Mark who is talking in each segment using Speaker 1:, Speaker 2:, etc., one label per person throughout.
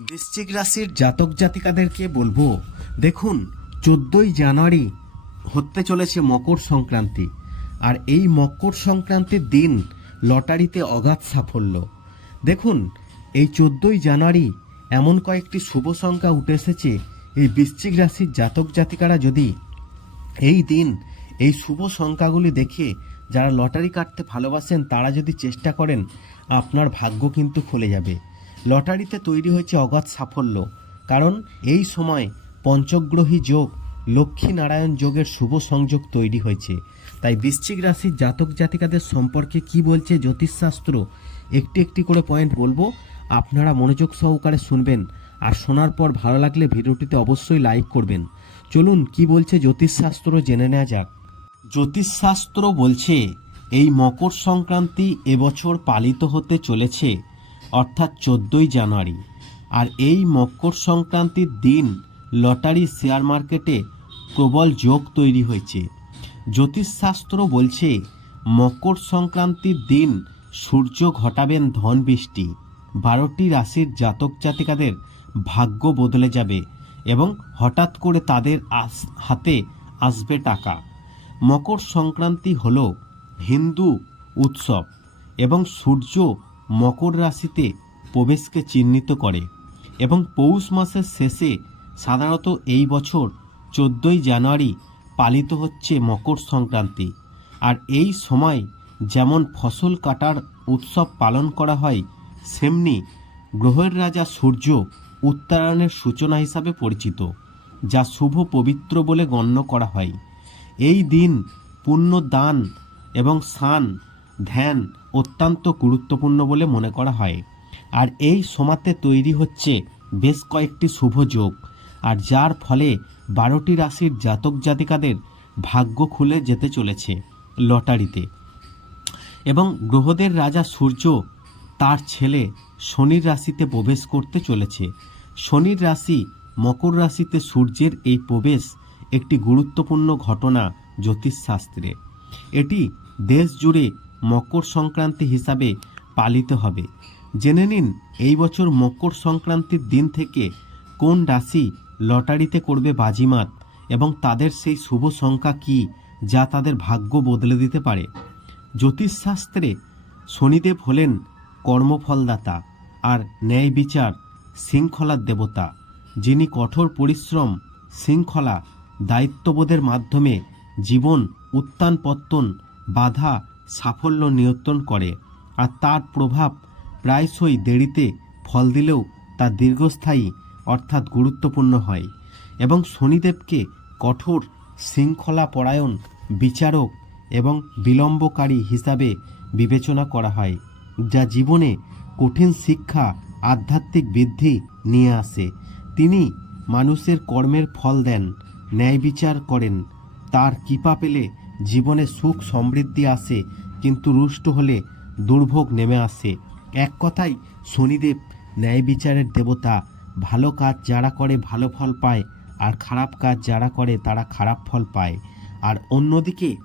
Speaker 1: বৃশ্চিক রাশির জাতক জাতিকাদেরকে বলব, দেখুন, চোদ্দই জানুয়ারি হতে চলেছে মকর সংক্রান্তি। আর এই মকর সংক্রান্তির দিন লটারিতে অগাধ সাফল্য। দেখুন, এই চোদ্দই জানুয়ারি এমন কয়েকটি শুভ সংখ্যা উঠে এসেছে। এই বৃশ্চিক রাশির জাতক জাতিকারা যদি এই দিন এই শুভ সংখ্যাগুলি দেখে যারা লটারি কাটতে ভালোবাসেন, তারা যদি চেষ্টা করেন, আপনার ভাগ্য কিন্তু খুলে যাবে। লটারিতে তৈরি হয়েছে অগাধ সাফল্য, কারণ এই সময় পঞ্চগ্রহী যোগ লক্ষ্মী নারায়ণ যোগের শুভ সংযোগ তৈরি হয়েছে। তাই বৃশ্চিক রাশির জাতক জাতিকাদের সম্পর্কে কি বলছে জ্যোতিষশাস্ত্র? একটি একটি করে পয়েন্ট বলব। আপনারা মনোযোগ সহকারে শুনবেন। আর শোনার পর ভালো লাগলে ভিডিওটিতে অবশ্যই লাইক করবেন। চলুন, কি বলছে জ্যোতিষশাস্ত্র জেনে নেওয়া যাক। জ্যোতিষশাস্ত্র বলছে, এই মকর সংক্রান্তি এবছর পালিত হতে চলেছে। অর্থাৎ চোদ্দোই জানুয়ারি। আর এই মকর সংক্রান্তির দিন লটারি শেয়ার মার্কেটে প্রবল যোগ তৈরি হয়েছে। জ্যোতিষশাস্ত্র বলছে, মকর সংক্রান্তির দিন সূর্য ঘটাবেন ধন বৃষ্টি। বারোটি রাশির জাতক জাতিকাদের ভাগ্য বদলে যাবে এবং হঠাৎ করে তাদের আস হাতে আসবে টাকা। মকর সংক্রান্তি হল হিন্দু উৎসব এবং সূর্য মকর রাশিতে প্রবেশকে চিহ্নিত করে এবং পৌষ মাসের শেষে সাধারণত এই বছর চোদ্দোই জানুয়ারি পালিত হচ্ছে মকর সংক্রান্তি। আর এই সময় যেমন ফসল কাটার উৎসব পালন করা হয়, সেমনি গ্রহের রাজা সূর্য উত্তরায়ণের সূচনা হিসাবে পরিচিত, যা শুভ পবিত্র বলে গণ্য করা হয়। এই দিন পুণ্য দান এবং স্নান, ধ্যান অত্যন্ত গুরুত্বপূর্ণ বলে মনে করা হয়। আর এই সমাতে তৈরি হচ্ছে বেশ কয়েকটি শুভ যোগ। আর যার ফলে বারোটি রাশির জাতক জাতিকাদের ভাগ্য খুলে যেতে চলেছে লটারিতে। এবং গ্রহদের রাজা সূর্য তার ছেলে শনির রাশিতে প্রবেশ করতে চলেছে। শনির রাশি মকর রাশিতে সূর্যের এই প্রবেশ একটি গুরুত্বপূর্ণ ঘটনা জ্যোতিষশাস্ত্রে। এটি দেশ জুড়ে মকর সংক্রান্তি হিসাবে পালিত হবে। জেনে নিন, এই বছর মকর সংক্রান্তির দিন থেকে কোন রাশি লটারিতে করবে বাজিমাত এবং তাদের সেই শুভ সংখ্যা কি যা তাদের ভাগ্য বদলে দিতে পারে? জ্যোতিষশাস্ত্রে শনিদেব হলেন কর্মফলদাতা আর ন্যায় বিচার শৃঙ্খলার দেবতা, যিনি কঠোর পরিশ্রম, শৃঙ্খলা, দায়িত্ববোধের মাধ্যমে জীবন উত্থান পত্তন বাধা সাফল্য নিয়ন্ত্রণ করে আর তার প্রভাব প্রায়শই দেরিতে ফল দিলেও তা দীর্ঘস্থায়ী অর্থাৎ গুরুত্বপূর্ণ হয় এবং শনিদেবকে কঠোর শৃঙ্খলা পরায়ণ বিচারক এবং বিলম্বকারী হিসাবে বিবেচনা করা হয়, যা জীবনে কঠিন শিক্ষা, আধ্যাত্মিক বৃদ্ধি নিয়ে আসে। তিনি মানুষের কর্মের ফল দেন, ন্যায় বিচার করেন, তার কৃপা পেলে জীবনে সুখ সমৃদ্ধি আসে, কিন্তু রুষ্ট হলে দুর্ভোগ নেমে আসে। এক কথায়, শনিদেব ন্যায় বিচারের দেবতা। ভালো কাজ যারা করে, ভালো ফল পায়, আর খারাপ কাজ যারা করে, তারা খারাপ ফল পায়। আর অন্যদিকে,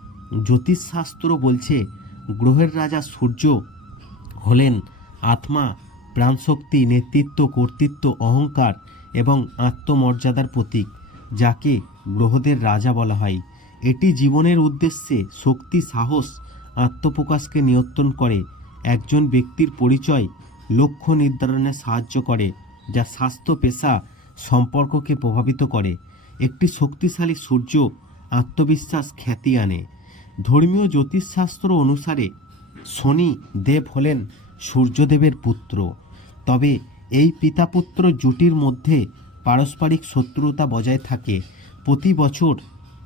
Speaker 1: জ্যোতিষশাস্ত্র বলছে, গ্রহের রাজা সূর্য হলেন আত্মা, প্রাণশক্তি, নেতৃত্ব, কর্তৃত্ব, অহংকার এবং আত্মমর্যাদার প্রতীক, যাকে গ্রহদের রাজা বলা হয়। এটি জীবনের উদ্দেশ্যে শক্তি, সাহস, আত্মপ্রকাশকে নিয়ন্ত্রণ করে। একজন ব্যক্তির পরিচয় লক্ষ্য নির্ধারণে সাহায্য করে, যা স্বাস্থ্য, পেশা, সম্পর্ককে প্রভাবিত করে। একটি শক্তিশালী সূর্য আত্মবিশ্বাস খ্যাতি আনে। ধর্মীয় জ্যোতিষশাস্ত্র অনুসারে শনি দেব হলেন সূর্যদেবের পুত্র। তবে এই পিতাপুত্র জুটির মধ্যে পারস্পরিক শত্রুতা বজায় থাকে। প্রতি বছর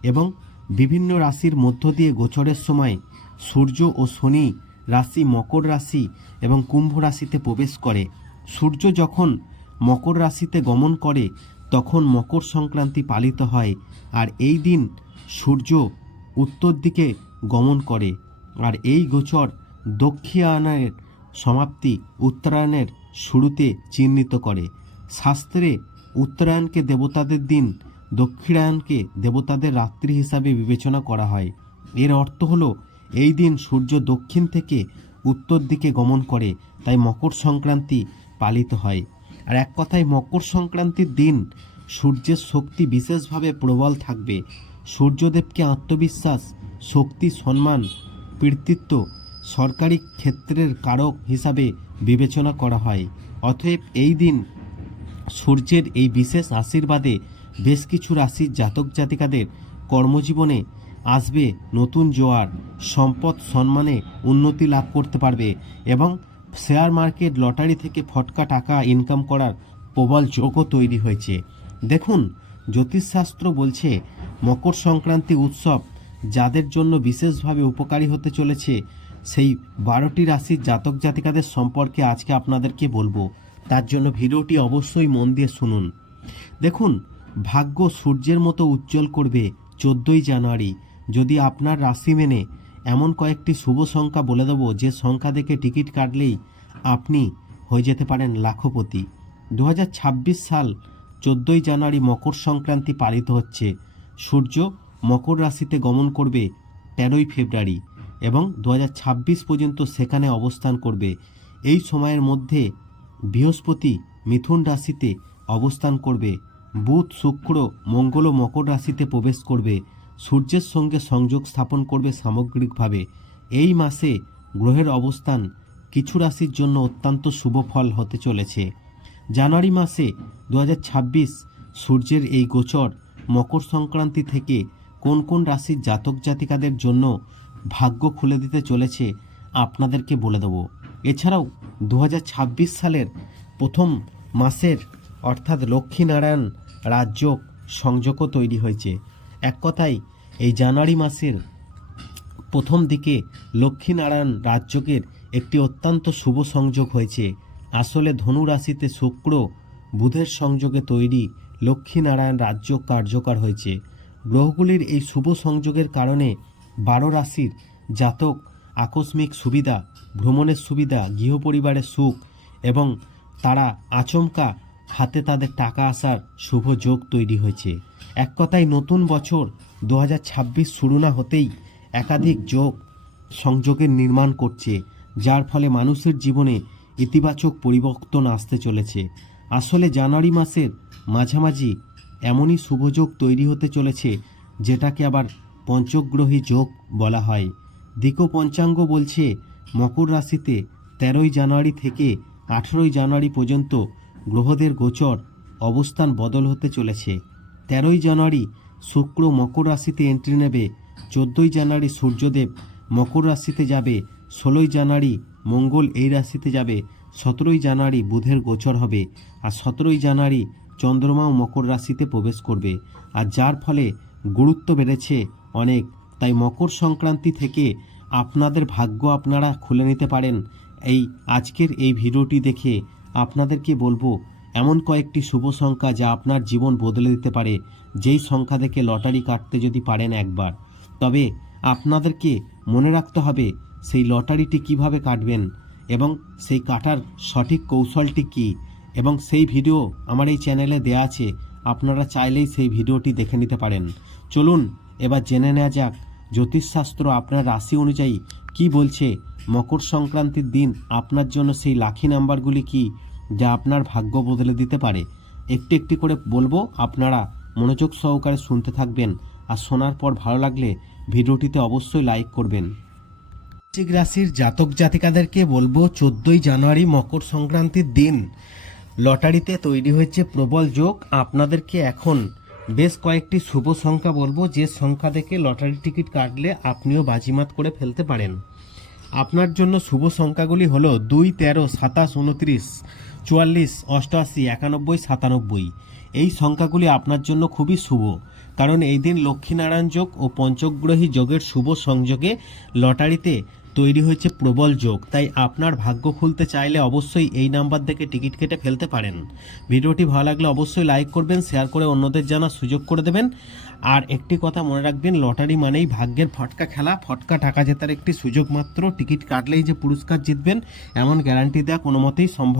Speaker 1: এবং বিভিন্ন রাশির মধ্য দিয়ে গোচরের সময় সূর্য ও শনি রাশি মকর রাশি এবং কুম্ভ রাশিতে প্রবেশ করে। সূর্য যখন মকর রাশিতে গমন করে, তখন মকর সংক্রান্তি পালিত হয় আর এই দিন সূর্য উত্তর দিকে গমন করে আর এই গোচর দক্ষিণায়নের সমাপ্তি উত্তরায়ণের শুরুতে চিহ্নিত করে। শাস্ত্রে উত্তরায়ণকে দেবতাদের দিন দক্ষিণায়নকে দেবতাদের রাত্রি হিসাবে বিবেচনা করা হয়। এর অর্থ হলো, এই দিন সূর্য দক্ষিণ থেকে উত্তর দিকে গমন করে, তাই মকর সংক্রান্তি পালিত হয়। আর এক কথায়, মকর সংক্রান্তির দিন সূর্যের শক্তি বিশেষভাবে প্রবল থাকবে। সূর্যদেবকে আত্মবিশ্বাস, শক্তি, সম্মান, কৃতিত্ব সরকারি ক্ষেত্রের কারক হিসাবে বিবেচনা করা হয়। অতএব এই দিন সূর্যের এই বিশেষ আশীর্বাদে বেশ কিছু রাশির জাতক জাতিকাদের কর্মজীবনে আসবে নতুন জোয়ার, সম্পদ সম্মানে উন্নতি লাভ করতে পারবে এবং শেয়ার মার্কেট, লটারি থেকে ফটকা টাকা ইনকাম করার প্রবল যোগও তৈরি হয়েছে। দেখুন, জ্যোতিষশাস্ত্র বলছে, মকর সংক্রান্তি উৎসব যাদের জন্য বিশেষভাবে উপকারী হতে চলেছে, সেই বারোটি রাশির জাতক জাতিকাদের সম্পর্কে আজকে আপনাদেরকে বলব। তার জন্য ভিডিওটি অবশ্যই মন দিয়ে শুনুন। দেখুন ভাগ্য সূর্যের মতো উজ্জ্বল করবে চোদ্দোই জানুয়ারি। যদি আপনার রাশি মেনে, এমন কয়েকটি শুভ সংখ্যা বলে দেবো যে সংখ্যা দেখে টিকিট কাটলেই আপনি হয়ে যেতে পারেন লাখপতি। দু হাজার ছাব্বিশ সাল চোদ্দোই জানুয়ারি মকর সংক্রান্তি পালিত হচ্ছে। সূর্য মকর রাশিতে গমন করবে তেরোই ফেব্রুয়ারি এবং দু হাজার ছাব্বিশ পর্যন্ত সেখানে অবস্থান করবে। এই সময়ের মধ্যে বৃহস্পতি মিথুন রাশিতে অবস্থান করবে। বুধ, শুক্র, মঙ্গল ও মকর রাশিতে প্রবেশ করবে, সূর্যের সঙ্গে সংযোগ স্থাপন করবে সামগ্রিকভাবে। এই মাসে গ্রহের অবস্থান কিছু রাশির জন্য অত্যন্ত শুভ ফল হতে চলেছে। জানুয়ারি মাসে দু হাজার ছাব্বিশ সূর্যের এই গোচর মকর সংক্রান্তি থেকে কোন কোন রাশির জাতক জাতিকাদের জন্য ভাগ্য খুলে দিতে চলেছে আপনাদেরকে বলে দেবো। এছাড়াও দু হাজার ছাব্বিশ সালের প্রথম মাসের অর্থাৎ লক্ষ্মীনারায়ণ রাজ্য সংযোগও তৈরি হয়েছে। এক কথায়, এই জানুয়ারি মাসের প্রথম দিকে লক্ষ্মীনারায়ণ রাজ্যকের একটি অত্যন্ত শুভ সংযোগ হয়েছে। আসলে ধনু রাশিতে শুক্র বুধের সংযোগে তৈরি লক্ষ্মীনারায়ণ রাজ্য কার্যকর হয়েছে। গ্রহগুলির এই শুভ সংযোগের কারণে বারো রাশির জাতক আকস্মিক সুবিধা, ভ্রমণের সুবিধা, গৃহপরিবারের সুখ এবং তারা আচমকা হাতে তাদের টাকা আসার শুভ যোগ তৈরি হয়েছে। এক কথায় নতুন বছর দু হাজার ছাব্বিশ শুরু না হতেই একাধিক যোগ সংযোগের নির্মাণ করছে, যার ফলে মানুষের জীবনে ইতিবাচক পরিবর্তন আসতে চলেছে। আসলে জানুয়ারি মাসের মাঝামাঝি এমনই শুভযোগ তৈরি হতে চলেছে, যেটাকে আবার পঞ্চগ্রহী যোগ বলা হয়। দিক পঞ্চাঙ্গ বলছে, মকর রাশিতে তেরোই জানুয়ারি থেকে আঠেরোই জানুয়ারি পর্যন্ত গ্রহদের গোচর অবস্থান বদল হতে চলেছে। তেরোই জানুয়ারি শুক্র মকর রাশিতে এন্ট্রি নেবে। চোদ্দোই জানুয়ারি সূর্যদেব মকর রাশিতে যাবে। ষোলোই জানুয়ারি মঙ্গল এই রাশিতে যাবে। সতেরোই জানুয়ারি বুধের গোচর হবে। আর সতেরোই জানুয়ারি চন্দ্রমাও মকর রাশিতে প্রবেশ করবে। আর যার ফলে গুরুত্ব বেড়েছে অনেক। তাই মকর সংক্রান্তি থেকে আপনাদের ভাগ্য আপনারা খুলে নিতে পারেন। এই আজকের এই ভিডিওটি দেখে আপনাদেরকে বলব, এমন কয়েকটি শুভ সংখ্যা যা আপনার জীবন বদলে দিতে পারে, যেই সংখ্যা দেখে লটারি কাটতে যদি পারেন একবার। তবে আপনাদেরকে মনে রাখতে হবে, সেই লটারিটি কীভাবে কাটবেন এবং সেই কাটার সঠিক কৌশলটি কী? এবং সেই ভিডিও আমার এই চ্যানেলে দেয়া আছে, আপনারা চাইলেই সেই ভিডিওটি দেখে নিতে পারেন। চলুন, এবার জেনে নেওয়া যাক, জ্যোতিষশাস্ত্র আপনার রাশি অনুযায়ী কি বলছে মকর সংক্রান্তির দিন আপনার জন্য সেই লাখি নাম্বারগুলি কি যা আপনার ভাগ্য বদলে দিতে পারে? একটি একটি করে বলব, আপনারা মনোযোগ সহকারে শুনতে থাকবেন আর শোনার পর ভালো লাগলে ভিডিওটিতে অবশ্যই লাইক করবেন। বৃশ্চিক রাশির জাতক জাতিকাদেরকে বলব, চোদ্দোই জানুয়ারি মকর সংক্রান্তির দিন। লটারিতে তৈরি হয়েছে প্রবল যোগ। আপনাদেরকে এখন বেশ কয়েকটি শুভ সংখ্যা বলব। যে সংখ্যা দেখে লটারি টিকিট কাটলে আপনিও বাজিমাত করে ফেলতে পারেন। আপনার জন্য শুভ সংখ্যাগুলি হলো দুই, তেরো, সাতাশ, উনত্রিশ, চুয়াল্লিশ অষ্টআশি একানব্বই, সাতানব্বই। এই সংখ্যাগুলি আপনার জন্য খুবই শুভ। কারণ এই দিন লক্ষ্মীনারায়ণ যোগ ও পঞ্চগ্রহী যোগের শুভ সংযোগে লটারিতে তৈরি হয়েছে প্রবল যোগ, তাই আপনার ভাগ্য খুলতে চাইলে অবশ্যই এই নাম্বার থেকে টিকিট কেটে ফেলতে পারেন। ভিডিওটি ভালো লাগলে অবশ্যই লাইক করবেন, শেয়ার করে অন্যদের জানার সুযোগ করে দেবেন। আর একটি কথা মনে রাখবেন, লটারি মানেই ভাগ্যের ফটকা খেলা, ফটকা টাকা জেতার একটি সুযোগ মাত্র। টিকিট কাটলেই যে পুরস্কার জিতবেন, এমন গ্যারান্টি দেওয়া কোনো মতেই সম্ভব